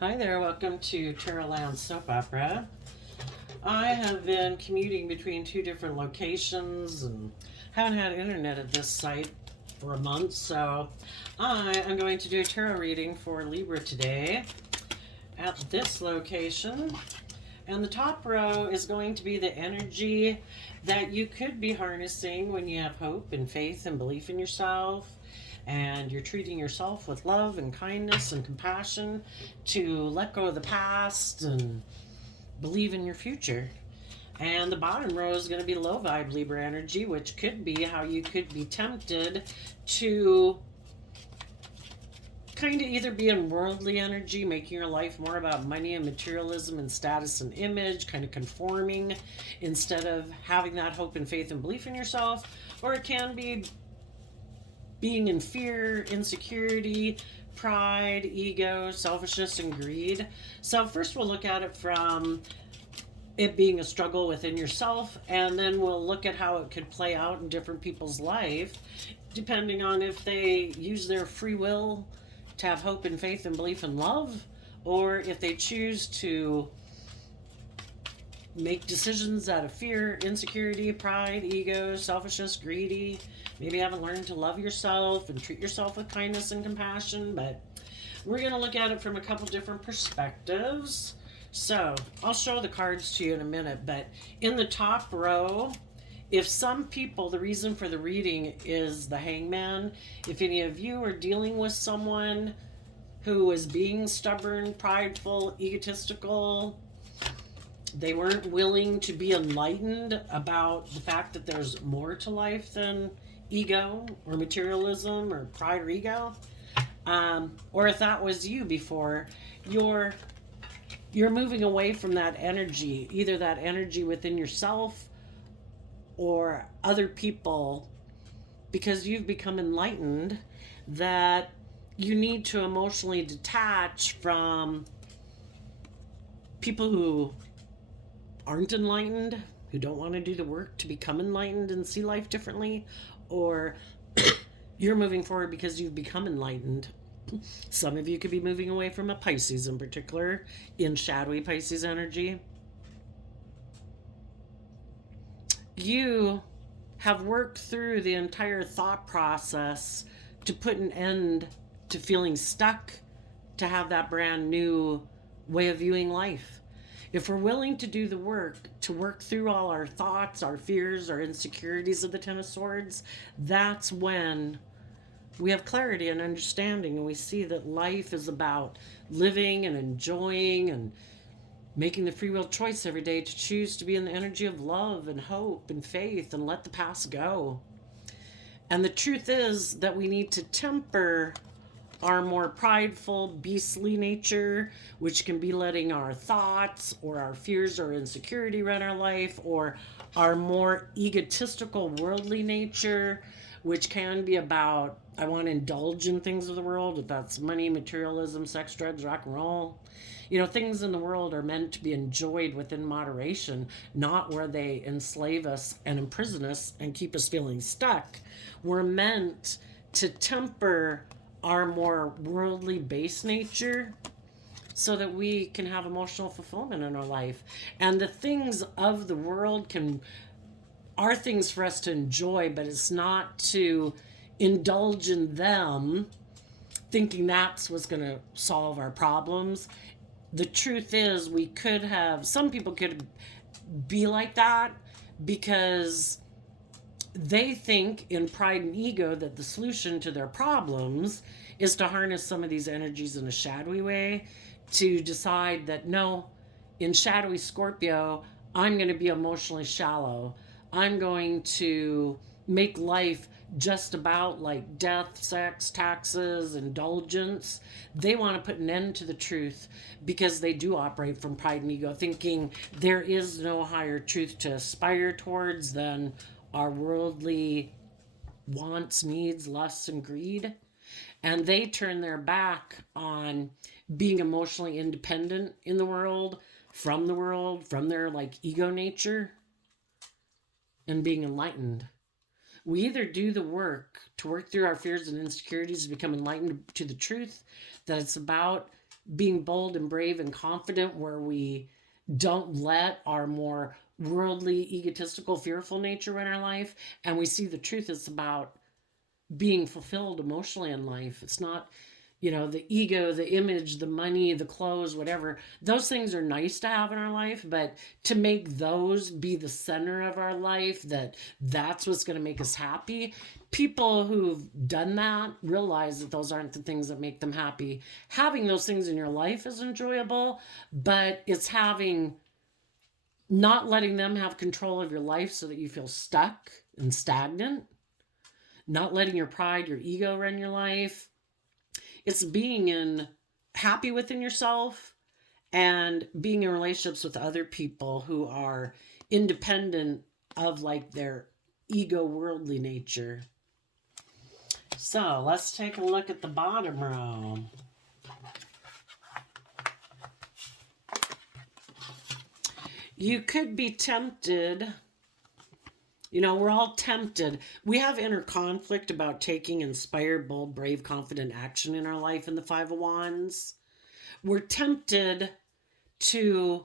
Hi there, welcome to Terrorland Soap Opera. I have been commuting between two different locations and haven't had internet at this site for a month, so I am going to do a tarot reading for Libra today at this location. And the top row is going to be the energy that you could be harnessing when you have hope and faith and belief in yourself, and you're treating yourself with love and kindness and compassion to let go of the past and believe in your future. And the bottom row is going to be low vibe Libra energy, which could be how you could be tempted to kind of either be in worldly energy, making your life more about money and materialism and status and image, kind of conforming instead of having that hope and faith and belief in yourself. Or it can be being in fear, insecurity, pride, ego, selfishness, and greed. So, first, we'll look at it from it being a struggle within yourself, and then we'll look at how it could play out in different people's life, depending on if they use their free will to have hope and faith and belief and love, or if they choose to make decisions out of fear, insecurity, pride, ego, selfishness, greedy. Maybe you haven't learned to love yourself and treat yourself with kindness and compassion, but we're going to look at it from a couple different perspectives. So, I'll show the cards to you in a minute, but in the top row, if some people, the reason for the reading is the hangman, if any of you are dealing with someone who is being stubborn, prideful, egotistical, they weren't willing to be enlightened about the fact that there's more to life than ego or materialism or pride or ego, or if that was you before, you're moving away from that energy, either that energy within yourself or other people, because you've become enlightened that you need to emotionally detach from people who aren't enlightened, who don't want to do the work to become enlightened and see life differently, or you're moving forward because you've become enlightened. Some of you could be moving away from a Pisces in particular, in shadowy Pisces energy. You have worked through the entire thought process to put an end to feeling stuck, to have that brand new way of viewing life. If we're willing to do the work, to work through all our thoughts, our fears, our insecurities of the Ten of Swords, that's when we have clarity and understanding, and we see that life is about living and enjoying and making the free will choice every day to choose to be in the energy of love and hope and faith and let the past go. And the truth is that we need to temper our more prideful, beastly nature, which can be letting our thoughts or our fears or insecurity run our life, or our more egotistical, worldly nature, which can be about, I want to indulge in things of the world, if that's money, materialism, sex, drugs, rock and roll. You know, things in the world are meant to be enjoyed within moderation, not where they enslave us and imprison us and keep us feeling stuck. We're meant to temper our more worldly based nature so that we can have emotional fulfillment in our life. And the things of the world are things for us to enjoy, but it's not to indulge in them thinking that's what's going to solve our problems. The truth is, some people could be like that because they think in pride and ego that the solution to their problems is to harness some of these energies in a shadowy way, to decide that no, in shadowy Scorpio, I'm going to be emotionally shallow. I'm going to make life just about like death, sex, taxes, indulgence. They want to put an end to the truth because they do operate from pride and ego, thinking there is no higher truth to aspire towards than our worldly wants, needs, lusts, and greed. And they turn their back on being emotionally independent in the world, from their like ego nature, and being enlightened. We either do the work to work through our fears and insecurities to become enlightened to the truth that it's about being bold and brave and confident, where we don't let our more worldly, egotistical, fearful nature in our life, and we see the truth is about being fulfilled emotionally in life. It's not, the ego, the image, the money, the clothes, whatever. Those things are nice to have in our life, but to make those be the center of our life, that's what's going to make us happy. People who've done that realize that those aren't the things that make them happy. Having those things in your life is enjoyable, but it's not letting them have control of your life so that you feel stuck and stagnant, not letting your pride, your ego run your life. It's being happy within yourself and being in relationships with other people who are independent of like their ego worldly nature. So let's take a look at the bottom row. You could be tempted. We're all tempted. We have inner conflict about taking inspired, bold, brave, confident action in our life in the Five of Wands. We're tempted to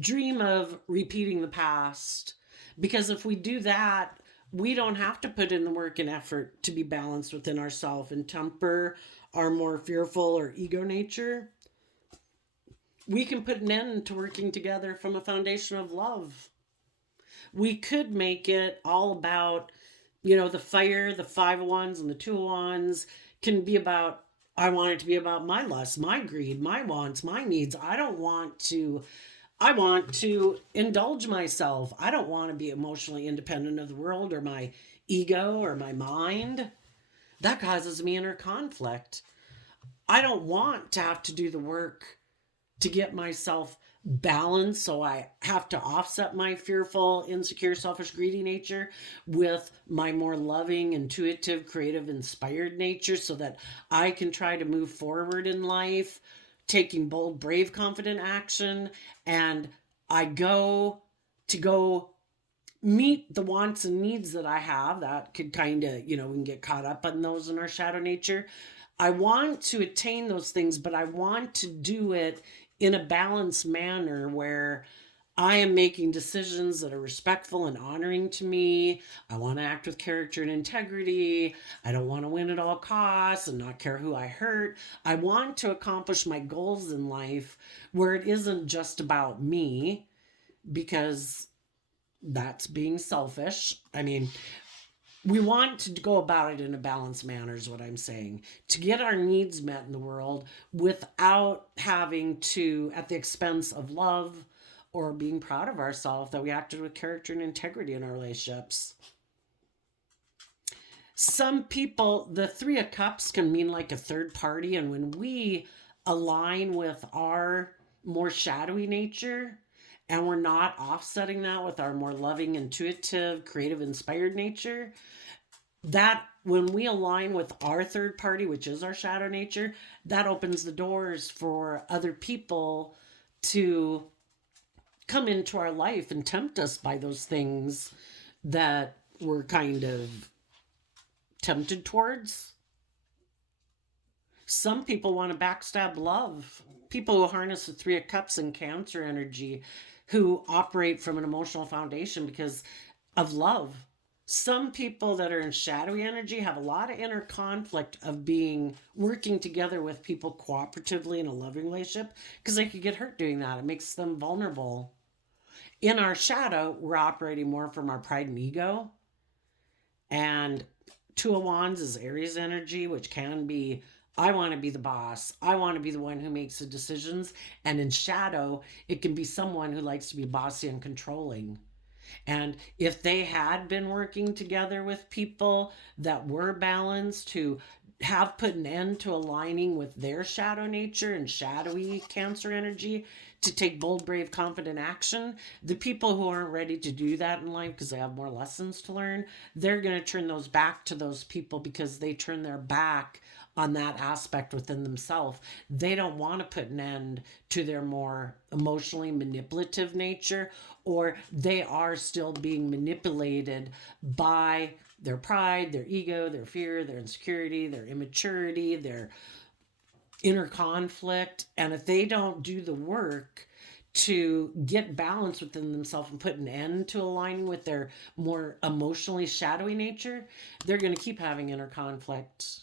dream of repeating the past, because if we do that, we don't have to put in the work and effort to be balanced within ourselves and temper our more fearful or ego nature. We can put an end to working together from a foundation of love. We could make it all about, the fire, the Five of Wands and the Two of Wands can be about, I want it to be about my lust, my greed, my wants, my needs. I want to indulge myself. I don't want to be emotionally independent of the world or my ego or my mind. That causes me inner conflict. I don't want to have to do the work to get myself balanced, so I have to offset my fearful, insecure, selfish, greedy nature with my more loving, intuitive, creative, inspired nature, so that I can try to move forward in life, taking bold, brave, confident action. And I go meet the wants and needs that I have. That could kind of, we can get caught up on those in our shadow nature. I want to attain those things, but I want to do it in a balanced manner where I am making decisions that are respectful and honoring to me. I want to act with character and integrity. I don't want to win at all costs and not care who I hurt. I want to accomplish my goals in life where it isn't just about me, because that's being selfish. We want to go about it in a balanced manner is what I'm saying, to get our needs met in the world without having to, at the expense of love or being proud of ourselves, that we acted with character and integrity in our relationships. Some people, the Three of Cups can mean like a third party, and when we align with our more shadowy nature, and we're not offsetting that with our more loving, intuitive, creative, inspired nature, that when we align with our third party, which is our shadow nature, that opens the doors for other people to come into our life and tempt us by those things that we're kind of tempted towards. Some people want to backstab love. People who harness the Three of Cups and Cancer energy, who operate from an emotional foundation because of love. Some people that are in shadowy energy have a lot of inner conflict of working together with people cooperatively in a loving relationship, because they could get hurt doing that. It makes them vulnerable. In our shadow, we're operating more from our pride and ego. And Two of Wands is Aries energy, which can be, I want to be the boss. I want to be the one who makes the decisions. And in shadow, it can be someone who likes to be bossy and controlling. And if they had been working together with people that were balanced, who have put an end to aligning with their shadow nature and shadowy Cancer energy, to take bold, brave, confident action, the people who aren't ready to do that in life because they have more lessons to learn, they're going to turn those back to those people because they turn their back on that aspect within themselves. They don't want to put an end to their more emotionally manipulative nature, or they are still being manipulated by their pride, their ego, their fear, their insecurity, their immaturity, their inner conflict. And if they don't do the work to get balance within themselves and put an end to aligning with their more emotionally shadowy nature, they're going to keep having inner conflict.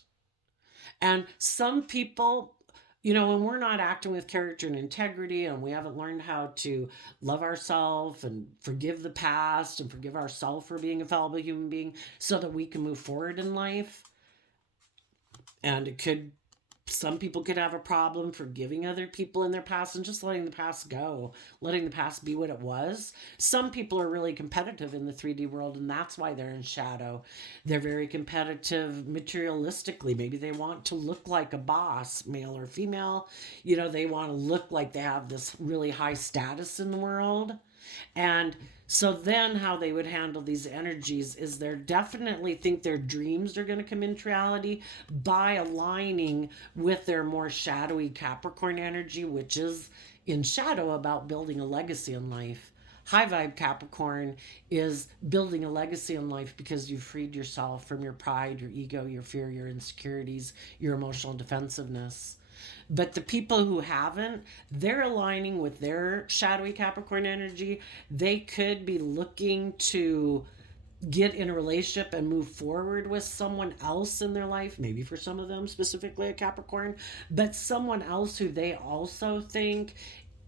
And some people, when we're not acting with character and integrity and we haven't learned how to love ourselves and forgive the past and forgive ourselves for being a fallible human being so that we can move forward in life, and some people could have a problem forgiving other people in their past and just letting the past go, letting the past be what it was. Some people are really competitive in the 3D world, and that's why they're in shadow. They're very competitive materialistically. Maybe they want to look like a boss, male or female. They want to look like they have this really high status in the world. And so then how they would handle these energies is they definitely think their dreams are going to come into reality by aligning with their more shadowy Capricorn energy, which is in shadow about building a legacy in life. High vibe Capricorn is building a legacy in life because you've freed yourself from your pride, your ego, your fear, your insecurities, your emotional defensiveness. But the people who haven't, they're aligning with their shadowy Capricorn energy. They could be looking to get in a relationship and move forward with someone else in their life, maybe for some of them, specifically a Capricorn, but someone else who they also think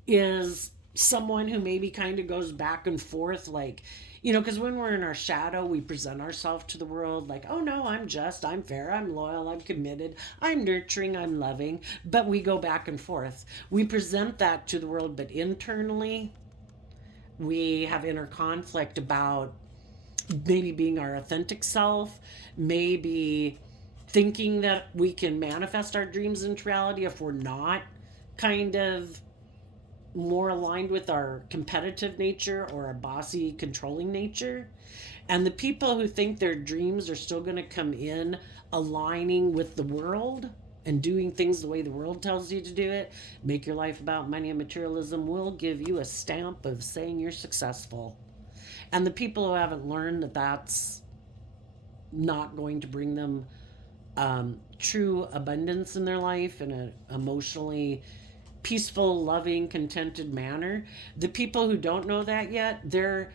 is someone who maybe kind of goes back and forth, like, because when we're in our shadow, we present ourselves to the world like, oh no, I'm just, I'm fair, I'm loyal, I'm committed, I'm nurturing, I'm loving. But we go back and forth. We present that to the world, but internally, we have inner conflict about maybe being our authentic self, maybe thinking that we can manifest our dreams into reality if we're not kind of more aligned with our competitive nature or our bossy, controlling nature. And the people who think their dreams are still going to come in aligning with the world and doing things the way the world tells you to do it, make your life about money and materialism, will give you a stamp of saying you're successful. And the people who haven't learned that that's not going to bring them true abundance in their life in an emotionally peaceful, loving, contented manner. The people who don't know that yet, they're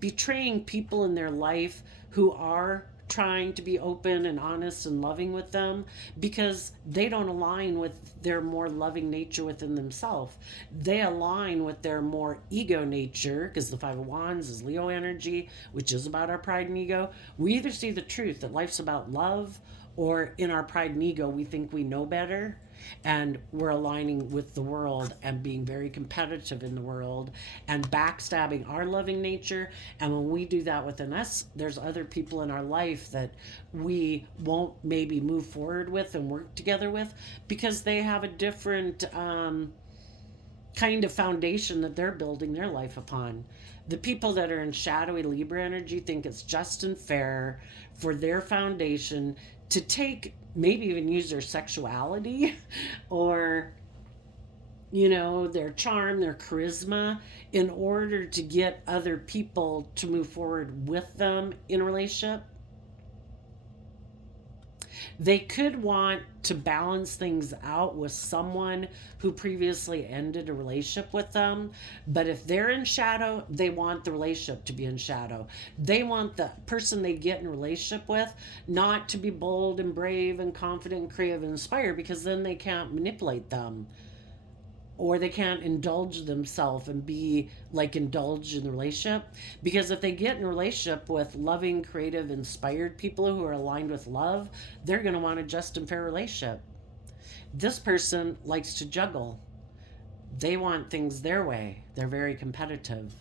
betraying people in their life who are trying to be open and honest and loving with them because they don't align with their more loving nature within themselves. They align with their more ego nature because the Five of Wands is Leo energy, which is about our pride and ego. We either see the truth that life's about love, or in our pride and ego, we think we know better and we're aligning with the world and being very competitive in the world and backstabbing our loving nature. And when we do that within us, there's other people in our life that we won't maybe move forward with and work together with because they have a different kind of foundation that they're building their life upon. The people that are in shadowy Libra energy think it's just and fair for their foundation to take, maybe even use their sexuality or, their charm, their charisma in order to get other people to move forward with them in a relationship. They could want to balance things out with someone who previously ended a relationship with them. But if they're in shadow, they want the relationship to be in shadow. They want the person they get in a relationship with not to be bold and brave and confident and creative and inspired, because then they can't manipulate them. Or they can't indulge themselves and be like indulged in the relationship. Because if they get in a relationship with loving, creative, inspired people who are aligned with love, they're going to want a just and fair relationship. This person likes to juggle. They want things their way. They're very competitive.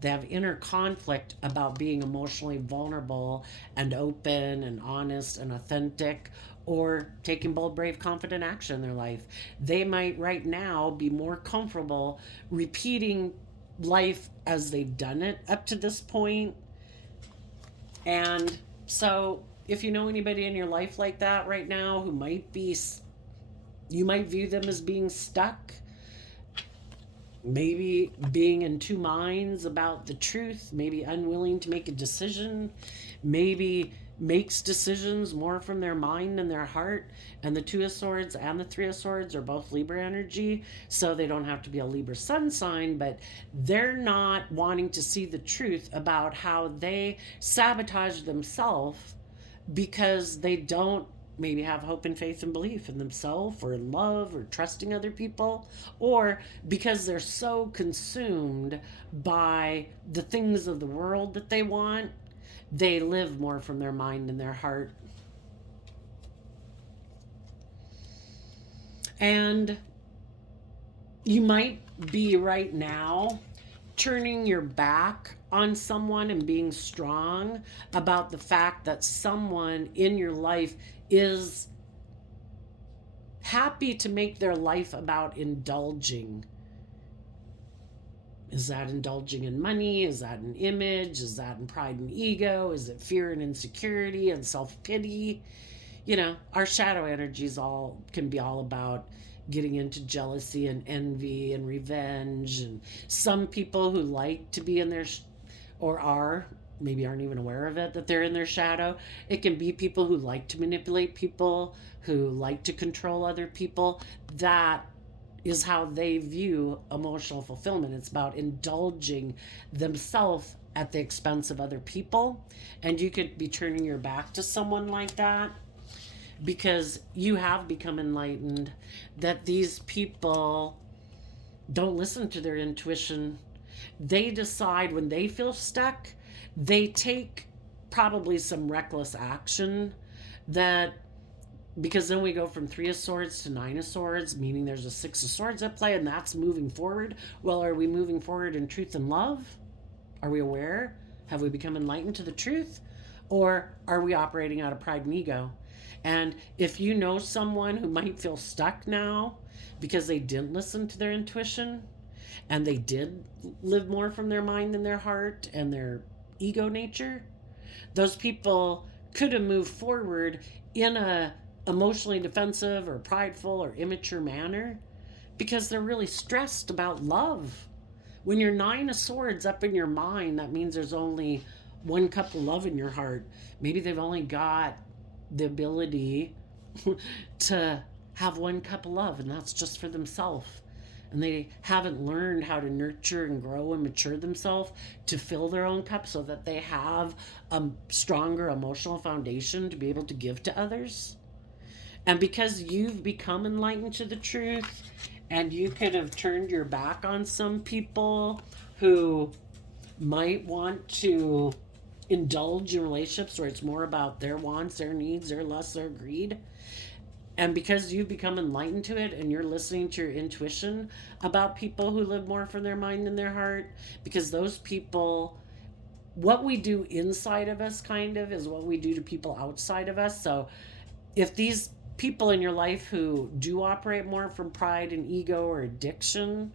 They have inner conflict about being emotionally vulnerable and open and honest and authentic, or taking bold, brave, confident action in their life. They might right now be more comfortable repeating life as they've done it up to this point. And so if you know anybody in your life like that right now who might be, you might view them as being stuck, maybe being in two minds about the truth, maybe unwilling to make a decision, maybe makes decisions more from their mind and their heart. And the Two of Swords and the Three of Swords are both Libra energy. So they don't have to be a Libra sun sign, but they're not wanting to see the truth about how they sabotage themselves because they don't maybe have hope and faith and belief in themselves or in love or trusting other people, or because they're so consumed by the things of the world that they want, they live more from their mind and their heart. And you might be right now turning your back on someone and being strong about the fact that someone in your life is happy to make their life about indulging. Is that indulging in money? Is that in image? Is that in pride and ego? Is it fear and insecurity and self-pity? You know, our shadow energies all can be all about getting into jealousy and envy and revenge. And some people who like to be in their or are maybe aren't even aware of it, that they're in their shadow. It can be people who like to manipulate people, who like to control other people. That is how they view emotional fulfillment. It's about indulging themselves at the expense of other people. And you could be turning your back to someone like that because you have become enlightened that these people don't listen to their intuition. They decide when they feel stuck, they take probably some reckless action that, because then we go from Three of Swords to Nine of Swords, meaning there's a Six of Swords at play, and that's moving forward. Well, are we moving forward in truth and love? Are we aware? Have we become enlightened to the truth? Or are we operating out of pride and ego? And if you know someone who might feel stuck now because they didn't listen to their intuition and they did live more from their mind than their heart and their ego nature, those people could have moved forward in a emotionally defensive or prideful or immature manner because they're really stressed about love. When you're Nine of Swords up in your mind, that means there's only one cup of love in your heart. Maybe they've only got the ability to have one cup of love, and that's just for themselves. And they haven't learned how to nurture and grow and mature themselves to fill their own cup so that they have a stronger emotional foundation to be able to give to others. And because you've become enlightened to the truth, and you could have turned your back on some people who might want to indulge in relationships where it's more about their wants, their needs, their lusts, their greed. And because you've become enlightened to it and you're listening to your intuition about people who live more from their mind than their heart, because those people, what we do inside of us kind of is what we do to people outside of us. So if these people in your life who do operate more from pride and ego or addiction,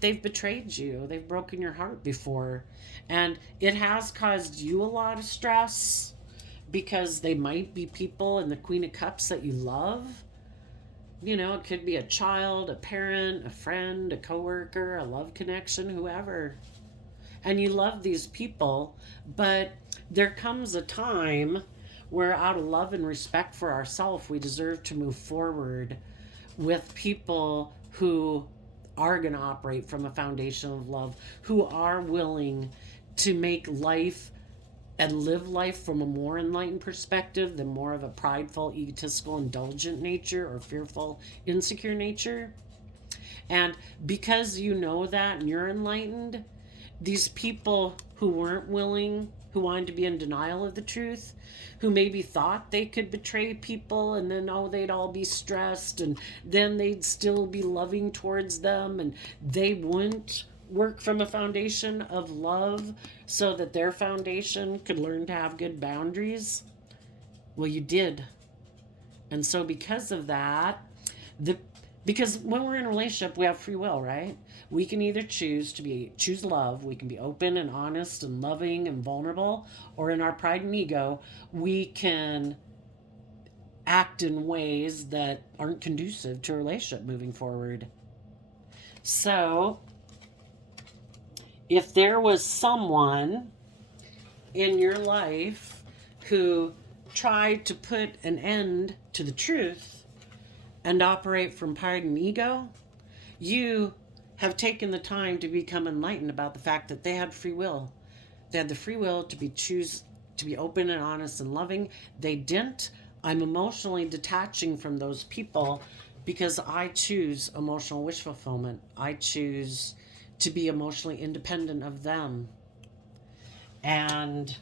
they've betrayed you, they've broken your heart before, and it has caused you a lot of stress because they might be people in the Queen of Cups that you love. You know, it could be a child, a parent, a friend, a coworker, a love connection, whoever. And you love these people, but there comes a time where out of love and respect for ourselves, we deserve to move forward with people who are going to operate from a foundation of love, who are willing to make life and live life from a more enlightened perspective than more of a prideful, egotistical, indulgent nature or fearful, insecure nature. And because you know that and you're enlightened, these people who weren't willing, who wanted to be in denial of the truth, who maybe thought they could betray people and then, oh, they'd all be stressed and then they'd still be loving towards them and they wouldn't work from a foundation of love so that their foundation could learn to have good boundaries. Well, you did. And so because of that, because when we're in a relationship, we have free will, right? We can either choose love, we can be open and honest and loving and vulnerable, or in our pride and ego, we can act in ways that aren't conducive to a relationship moving forward. So if there was someone in your life who tried to put an end to the truth and operate from pride and ego, you have taken the time to become enlightened about the fact that they had free will. They had the free will to be open and honest and loving. They didn't. I'm emotionally detaching from those people because I choose emotional wish fulfillment. I choose to be emotionally independent of them. And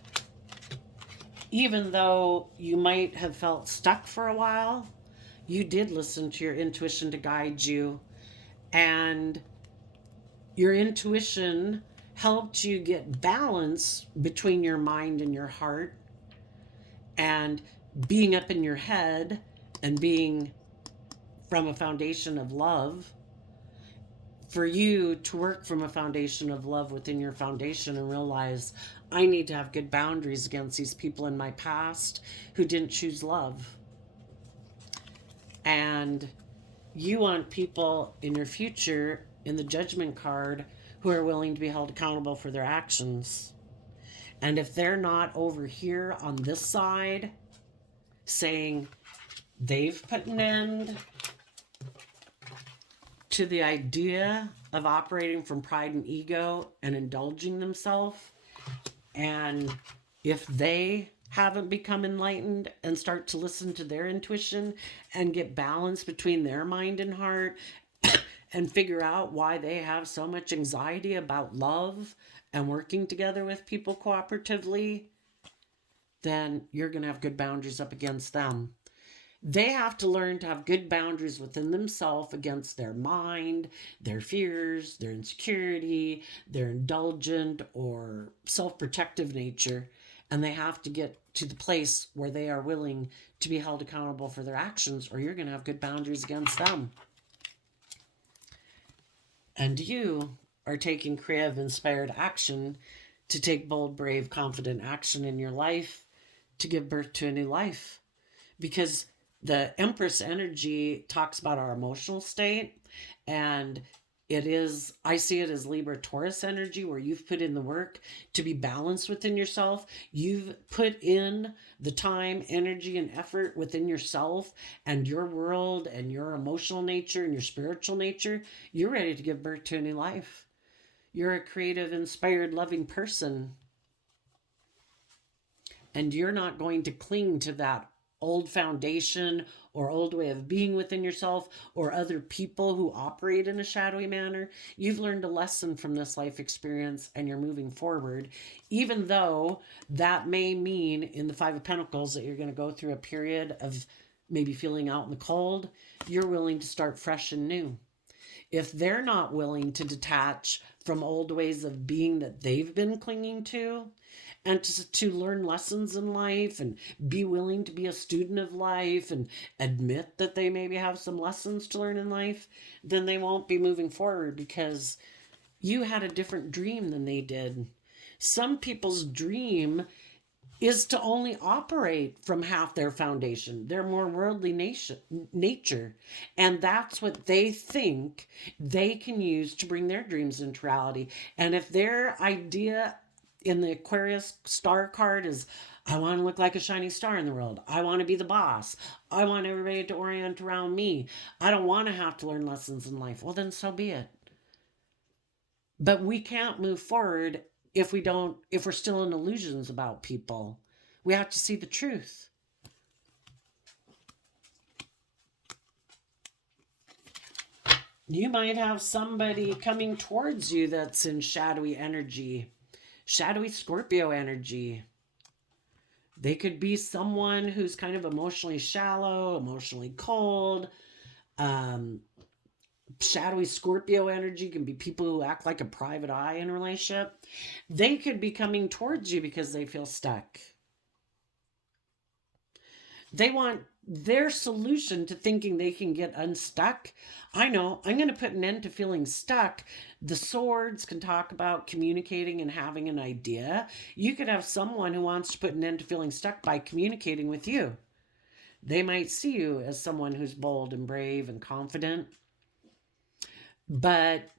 even though you might have felt stuck for a while, you did listen to your intuition to guide you. And your intuition helped you get balance between your mind and your heart, and being up in your head and being from a foundation of love, for you to work from a foundation of love within your foundation and realize, I need to have good boundaries against these people in my past who didn't choose love. And you want people in your future in the judgment card who are willing to be held accountable for their actions. And if they're not over here on this side saying they've put an end to the idea of operating from pride and ego and indulging themselves, and if they haven't become enlightened and start to listen to their intuition and get balance between their mind and heart and figure out why they have so much anxiety about love and working together with people cooperatively, then you're going to have good boundaries up against them. They have to learn to have good boundaries within themselves against their mind, their fears, their insecurity, their indulgent or self-protective nature. And they have to get to the place where they are willing to be held accountable for their actions, or you're going to have good boundaries against them. And you are taking creative, inspired action to take bold, brave, confident action in your life to give birth to a new life. Because the Empress energy talks about our emotional state, and I see it as Libra-Taurus energy, where you've put in the work to be balanced within yourself. You've put in the time, energy, and effort within yourself and your world and your emotional nature and your spiritual nature. You're ready to give birth to a new life. You're a creative, inspired, loving person. And you're not going to cling to that old foundation or old way of being within yourself or other people who operate in a shadowy manner. You've learned a lesson from this life experience and you're moving forward, even though that may mean in the Five of Pentacles that you're going to go through a period of maybe feeling out in the cold. You're willing to start fresh and new. If they're not willing to detach from old ways of being that they've been clinging to, and to learn lessons in life and be willing to be a student of life and admit that they maybe have some lessons to learn in life, then they won't be moving forward because you had a different dream than they did. Some people's dream is to only operate from half their foundation, their more worldly nature. And that's what they think they can use to bring their dreams into reality. And if their idea in the Aquarius star card is, I want to look like a shining star in the world, I want to be the boss, I want everybody to orient around me, I don't want to have to learn lessons in life, well then so be it. But we can't move forward if we're still in illusions about people. We have to see the truth. You might have somebody coming towards you that's in shadowy energy, shadowy Scorpio energy. They could be someone who's kind of emotionally shallow, emotionally cold. Shadowy Scorpio energy can be people who act like a private eye in a relationship. They could be coming towards you because they feel stuck. They want their solution to thinking they can get unstuck. I know, I'm going to put an end to feeling stuck. The swords can talk about communicating and having an idea. You could have someone who wants to put an end to feeling stuck by communicating with you. They might see you as someone who's bold and brave and confident. But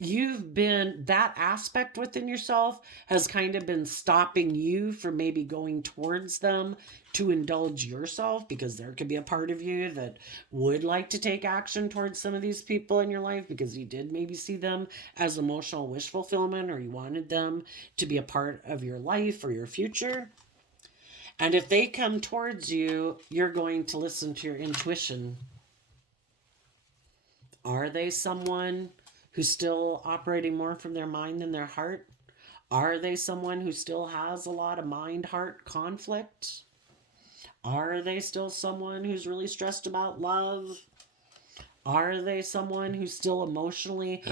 that aspect within yourself has kind of been stopping you from maybe going towards them to indulge yourself, because there could be a part of you that would like to take action towards some of these people in your life because you did maybe see them as emotional wish fulfillment, or you wanted them to be a part of your life or your future. And if they come towards you, you're going to listen to your intuition. Are they someone who's still operating more from their mind than their heart? Are they someone who still has a lot of mind heart conflict? Are they still someone who's really stressed about love? Are they someone who still emotionally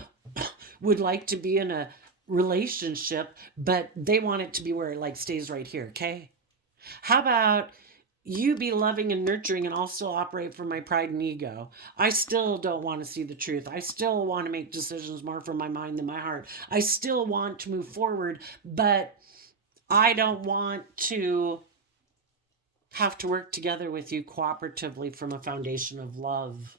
would like to be in a relationship, but they want it to be where it like stays right here, okay? How about you be loving and nurturing and I'll still operate from my pride and ego? I still don't want to see the truth. I still want to make decisions more from my mind than my heart. I still want to move forward, but I don't want to have to work together with you cooperatively from a foundation of love.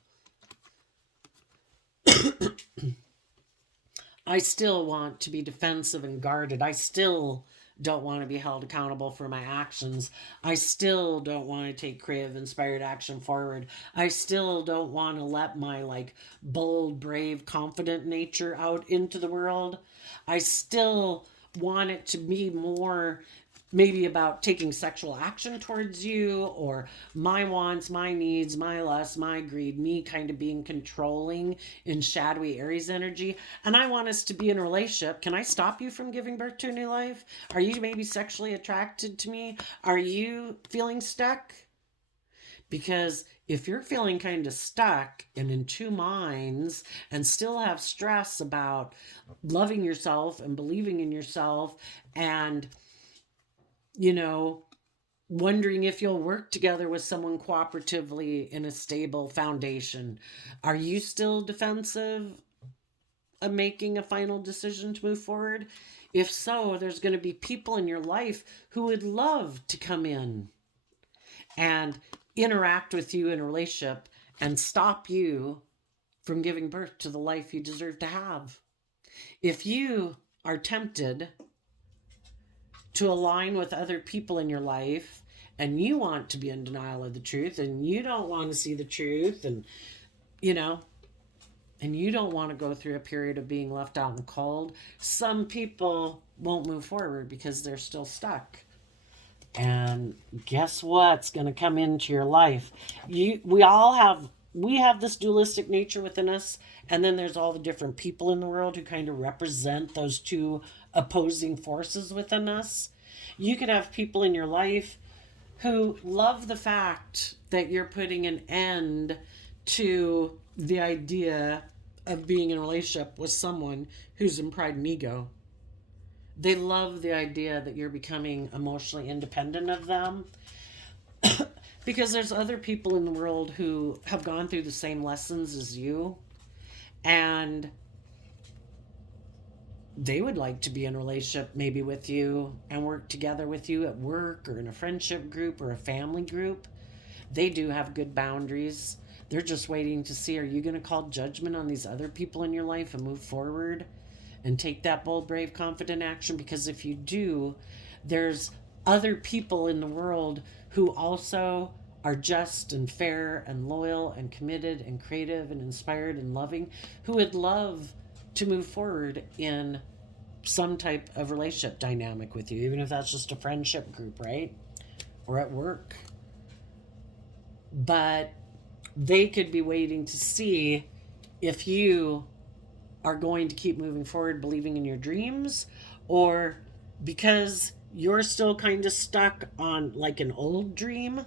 I still want to be defensive and guarded. I still don't want to be held accountable for my actions. I still don't want to take creative, inspired action forward. I still don't want to let my like bold, brave, confident nature out into the world. I still want it to be more maybe about taking sexual action towards you, or my wants, my needs, my lust, my greed, me kind of being controlling in shadowy Aries energy. And I want us to be in a relationship. Can I stop you from giving birth to a new life? Are you maybe sexually attracted to me? Are you feeling stuck? Because if you're feeling kind of stuck and in two minds and still have stress about loving yourself and believing in yourself, and wondering if you'll work together with someone cooperatively in a stable foundation. Are you still defensive of making a final decision to move forward? If so, there's going to be people in your life who would love to come in and interact with you in a relationship and stop you from giving birth to the life you deserve to have. If you are tempted to align with other people in your life and you want to be in denial of the truth and you don't want to see the truth, and you know and you don't want to go through a period of being left out in the cold, some people won't move forward because they're still stuck. And guess what's going to come into your life? We have this dualistic nature within us, and then there's all the different people in the world who kind of represent those two opposing forces within us. You could have people in your life who love the fact that you're putting an end to the idea of being in a relationship with someone who's in pride and ego. They love the idea that you're becoming emotionally independent of them, because there's other people in the world who have gone through the same lessons as you, and they would like to be in a relationship maybe with you and work together with you at work or in a friendship group or a family group. They do have good boundaries. They're just waiting to see, are you going to call judgment on these other people in your life and move forward and take that bold, brave, confident action? Because if you do, there's other people in the world who also are just and fair and loyal and committed and creative and inspired and loving, who would love to move forward in some type of relationship dynamic with you, even if that's just a friendship group, right? Or at work. But they could be waiting to see if you are going to keep moving forward believing in your dreams, or because you're still kind of stuck on like an old dream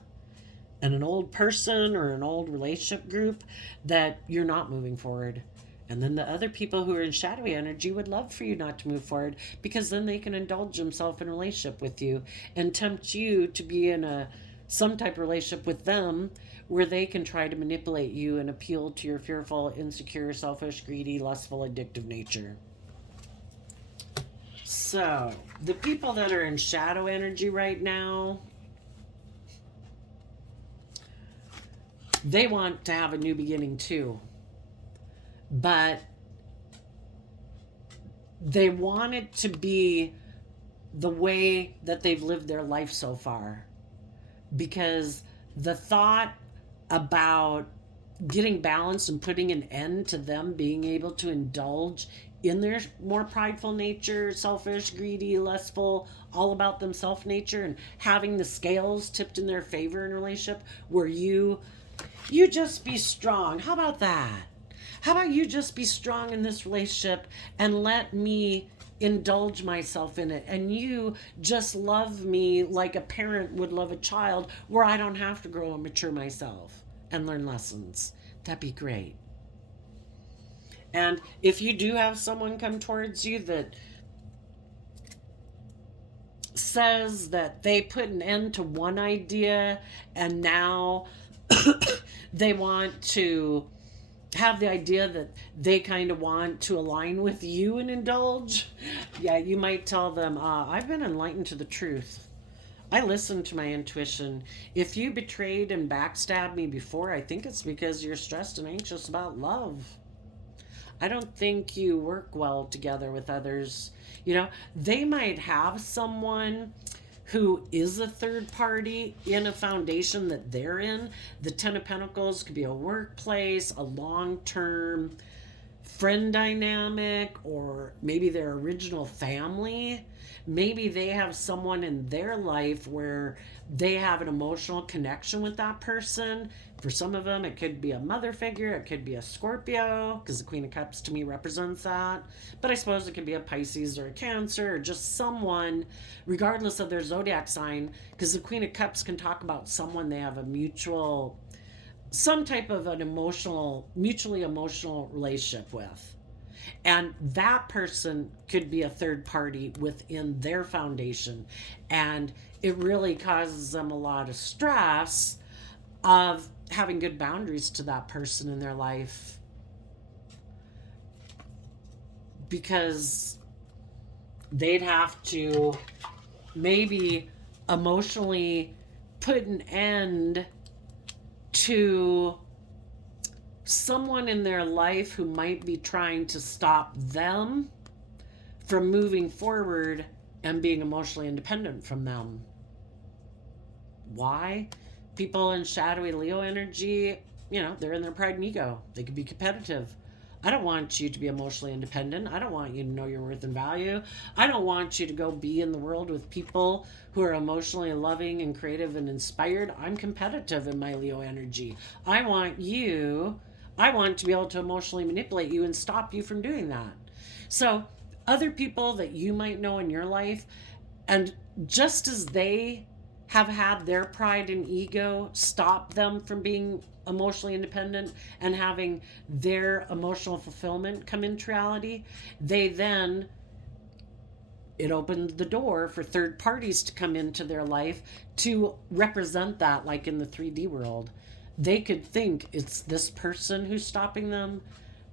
and an old person or an old relationship group, that you're not moving forward. And then the other people who are in shadowy energy would love for you not to move forward, because then they can indulge themselves in a relationship with you and tempt you to be in some type of relationship with them where they can try to manipulate you and appeal to your fearful, insecure, selfish, greedy, lustful, addictive nature. So, the people that are in shadow energy right now, they want to have a new beginning too. But They want it to be the way that they've lived their life so far, because the thought about getting balanced and putting an end to them being able to indulge in their more prideful nature, selfish, greedy, lustful, all about themself nature, and having the scales tipped in their favor in a relationship where you just be strong. How about that? How about you just be strong in this relationship and let me indulge myself in it, and you just love me like a parent would love a child, where I don't have to grow and mature myself and learn lessons. That'd be great. And if you do have someone come towards you that says that they put an end to one idea and now they want to have the idea that they kind of want to align with you and indulge, yeah, you might tell them, I've been enlightened to the truth. I listen to my intuition. If you betrayed and backstabbed me before, I think it's because you're stressed and anxious about love. I don't think you work well together with others. You know, they might have someone who is a third party in a foundation that they're in. The Ten of Pentacles could be a workplace, a long-term friend dynamic, or maybe their original family. Maybe they have someone in their life where they have an emotional connection with that person. For some of them, it could be a mother figure. It could be a Scorpio, because the Queen of Cups to me represents that. But I suppose it could be a Pisces or a Cancer, or just someone, regardless of their zodiac sign, because the Queen of Cups can talk about someone they have a mutual, some type of an emotional, mutually emotional relationship with. And that person could be a third party within their foundation. And it really causes them a lot of stress of having good boundaries to that person in their life, because they'd have to maybe emotionally put an end to someone in their life who might be trying to stop them from moving forward and being emotionally independent from them. Why? People in shadowy Leo energy, you know, they're in their pride and ego. They could be competitive. I don't want you to be emotionally independent. I don't want you to know your worth and value. I don't want you to go be in the world with people who are emotionally loving and creative and inspired. I'm competitive in my Leo energy. I want to be able to emotionally manipulate you and stop you from doing that. So other people that you might know in your life, and just as they have had their pride and ego stop them from being emotionally independent and having their emotional fulfillment come into reality, it opened the door for third parties to come into their life to represent that, like in the 3D world. They could think it's this person who's stopping them,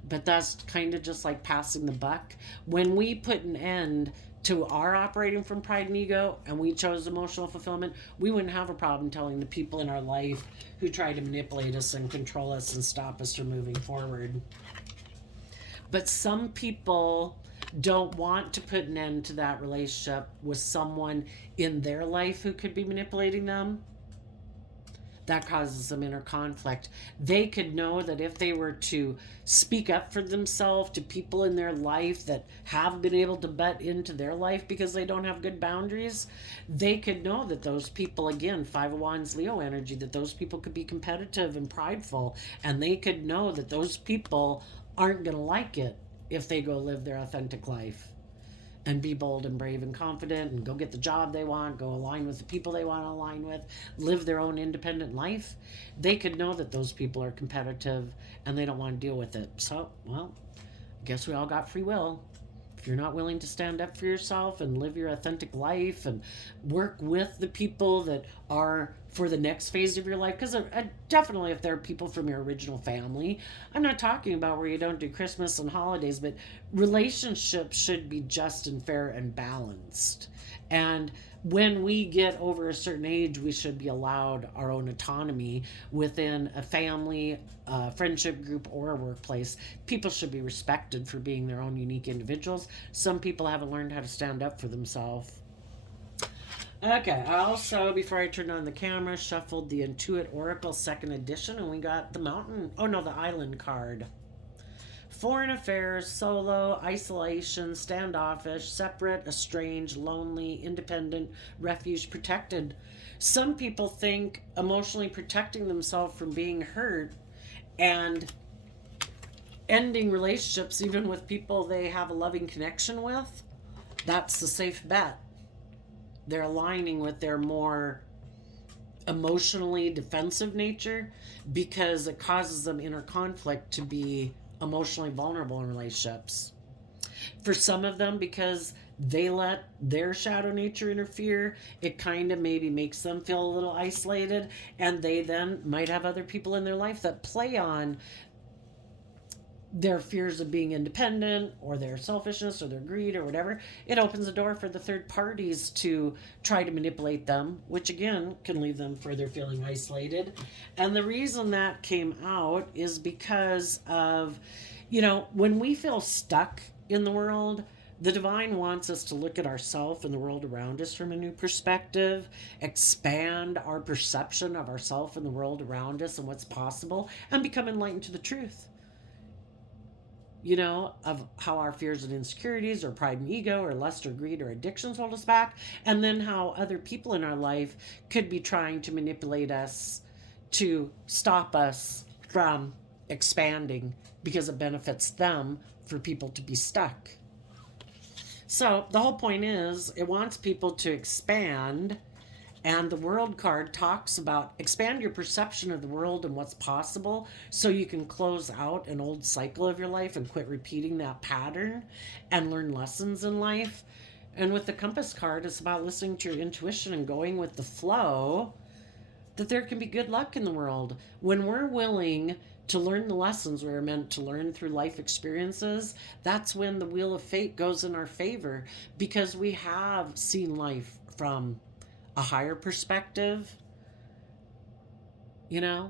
but that's kind of just like passing the buck. When we put an end to our operating from pride and ego and we chose emotional fulfillment, we wouldn't have a problem telling the people in our life who try to manipulate us and control us and stop us from moving forward. But some people don't want to put an end to that relationship with someone in their life who could be manipulating them. That causes some inner conflict. They could know that if they were to speak up for themselves to people in their life that have been able to butt into their life because they don't have good boundaries, they could know that those people, again, Five of Wands Leo energy, that those people could be competitive and prideful, and they could know that those people aren't going to like it if they go live their authentic life and be bold and brave and confident and go get the job they want, go align with the people they want to align with, live their own independent life. They could know that those people are competitive and they don't want to deal with it. So, well, I guess we all got free will. If you're not willing to stand up for yourself and live your authentic life and work with the people that are for the next phase of your life, because definitely if there are people from your original family, I'm not talking about where you don't do Christmas and holidays, but relationships should be just and fair and balanced. And when we get over a certain age, we should be allowed our own autonomy within a family, a friendship group, or a workplace. People should be respected for being their own unique individuals. Some people haven't learned how to stand up for themselves. Okay, I also, before I turned on the camera, shuffled the Intuit Oracle second edition, and we got the the island card. Foreign affairs, solo, isolation, standoffish, separate, estranged, lonely, independent, refuge, protected. Some people think emotionally protecting themselves from being hurt and ending relationships, even with people they have a loving connection with, that's the safe bet. They're aligning with their more emotionally defensive nature because it causes them inner conflict to be emotionally vulnerable in relationships. For some of them, because they let their shadow nature interfere, it kind of maybe makes them feel a little isolated, and they then might have other people in their life that play on their fears of being independent or their selfishness or their greed or whatever. It opens the door for the third parties to try to manipulate them, which again can leave them further feeling isolated. And the reason that came out is because of, when we feel stuck in the world, the divine wants us to look at ourselves and the world around us from a new perspective, expand our perception of ourselves and the world around us and what's possible, and become enlightened to the truth, of how our fears and insecurities or pride and ego or lust or greed or addictions hold us back, and then how other people in our life could be trying to manipulate us to stop us from expanding because it benefits them for people to be stuck. So the whole point is it wants people to expand. And the world card talks about expand your perception of the world and what's possible so you can close out an old cycle of your life and quit repeating that pattern and learn lessons in life. And with the compass card, it's about listening to your intuition and going with the flow, that there can be good luck in the world. When we're willing to learn the lessons we're meant to learn through life experiences, that's when the wheel of fate goes in our favor, because we have seen life from a higher perspective.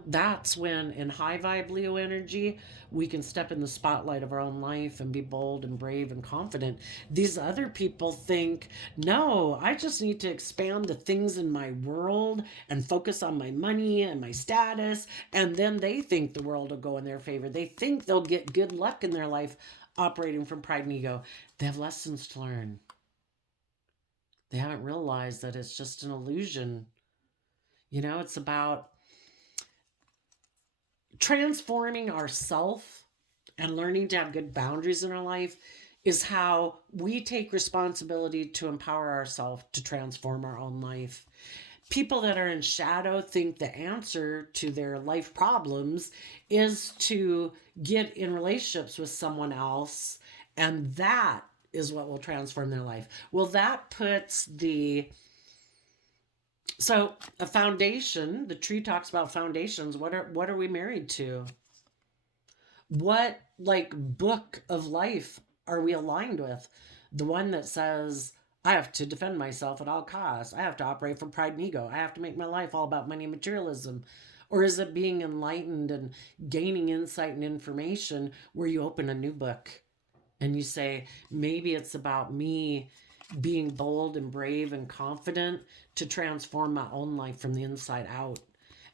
That's when in high vibe Leo energy we can step in the spotlight of our own life and be bold and brave and confident. These other people think, no, I just need to expand the things in my world and focus on my money and my status, and then they think the world will go in their favor. They think they'll get good luck in their life operating from pride and ego. They have lessons to learn. They haven't realized that it's just an illusion. It's about transforming ourself and learning to have good boundaries in our life is how we take responsibility to empower ourselves to transform our own life. People that are in shadow think the answer to their life problems is to get in relationships with someone else, and that is what will transform their life. Well, that puts a foundation. The tree talks about foundations. What are we married to? What book of life are we aligned with? The one that says, I have to defend myself at all costs. I have to operate from pride and ego. I have to make my life all about money and materialism. Or is it being enlightened and gaining insight and information where you open a new book and you say, maybe it's about me being bold and brave and confident to transform my own life from the inside out.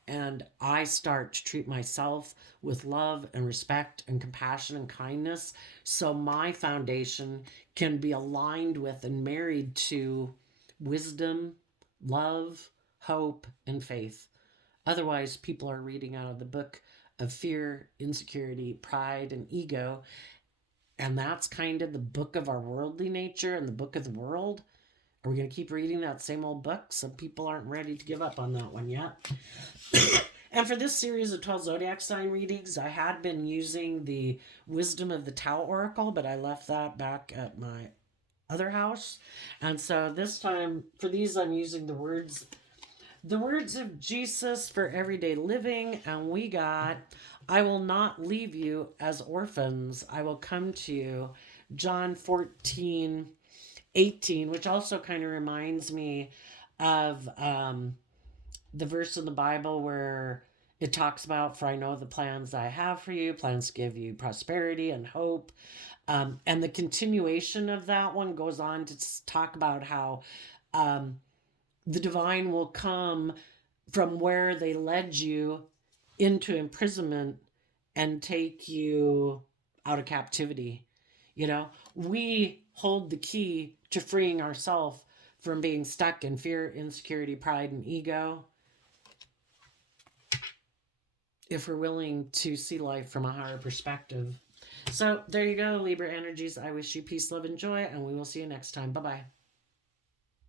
And I start to treat myself with love and respect and compassion and kindness, so my foundation can be aligned with and married to wisdom, love, hope, and faith. Otherwise, people are reading out of the book of fear, insecurity, pride, and ego. And that's kind of the book of our worldly nature and the book of the world. Are we going to keep reading that same old book? Some people aren't ready to give up on that one yet. And for this series of 12 zodiac sign readings, I had been using the Wisdom of the Tao Oracle, but I left that back at my other house. And so this time, for these, I'm using the words of Jesus for everyday living. And we got, I will not leave you as orphans. I will come to you. John 14, 18, which also kind of reminds me of the verse in the Bible where it talks about, for I know the plans I have for you, plans to give you prosperity and hope. And the continuation of that one goes on to talk about how the divine will come from where they led you into imprisonment and take you out of captivity. You know, we hold the key to freeing ourselves from being stuck in fear, insecurity, pride, and ego if we're willing to see life from a higher perspective. So there you go, Libra energies. I wish you peace, love, and joy, and we will see you next time. Bye bye.